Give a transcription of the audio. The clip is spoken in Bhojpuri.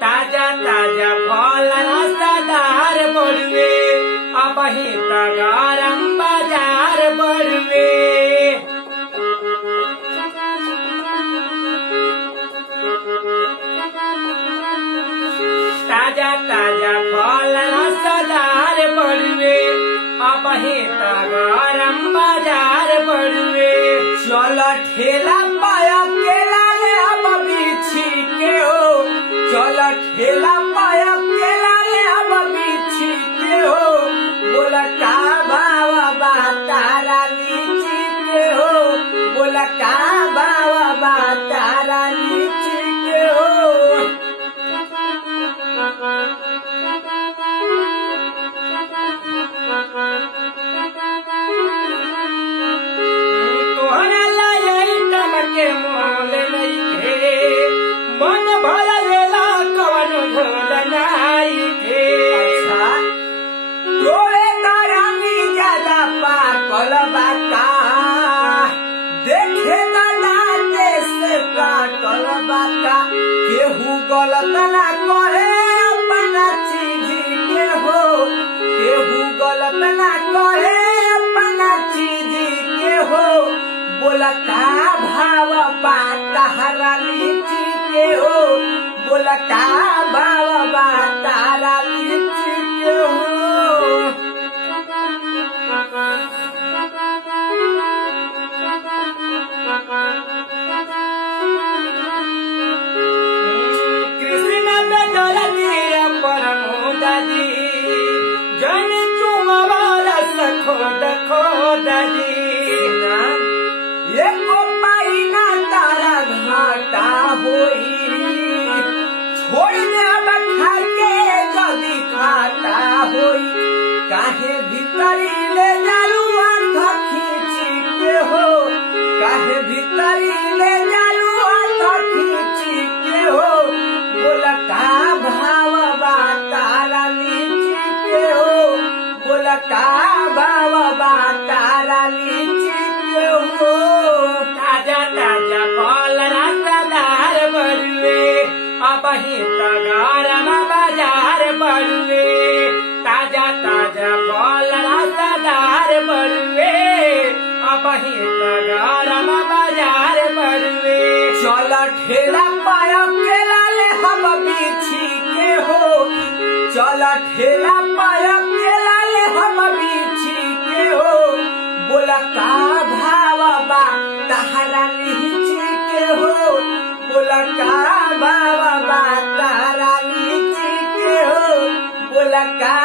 ताजा ताजा फल रसदार बड़ुए अब ही गरम बाजार बड़ुए। ताजा ताजा फल रसदार बड़ुए अब ही गरम बाजार बड़ुए। चल ठेला पाया केला रे अब बिछी के हो, चल ठेला पाया केला रे अब बिछी के हो। बोला का भाव बा तारा लीची के हो, बोला का भाव बा तारा लीची के हो। तोहरा लायई तमके मोल नइखे, मन भर लेला कवन झोल नाइखे। अच्छा तोरे गरमी ज्यादा पाकल बाका, देखे दाते से काटल बाका। केहू गलत ना करे अपना चीज के हो, केहू गलत ना करे अपना चीज के हो। बोला का भाव बा तारा लीची के हो, बोला का भाव बा तारा लीची के हो। कृष्ण पे दरदिया परमोदा जी, जन चुमवा रस खोद खोद जी। एको पाई ना तारा घाटा होई, छोड़ दे अब खाके जल्दी खाता होई। काहे भीतरी ले जालू आँख खींची के हो, काहे भीतरी ले जालू आँख खींची के हो। बोला का भाव बा तारा लीची के हो, बोला का भाव बा तारा लीची के हो। ताजा ताजा फल रसदार बड़ुए अब ही गरम बाजार बड़ुए। ताजा ताजा फल रसदार बड़ुए अब ही गरम बाजार बड़ुए। चल ठेला पाया केला ले हम बिछी के हो, चल ठेला पाया केला ले हम बिछी के हो। बोला का भाव बा तारा लीची के हो, बोला का भाव बा तारा लीची के हो, बोला का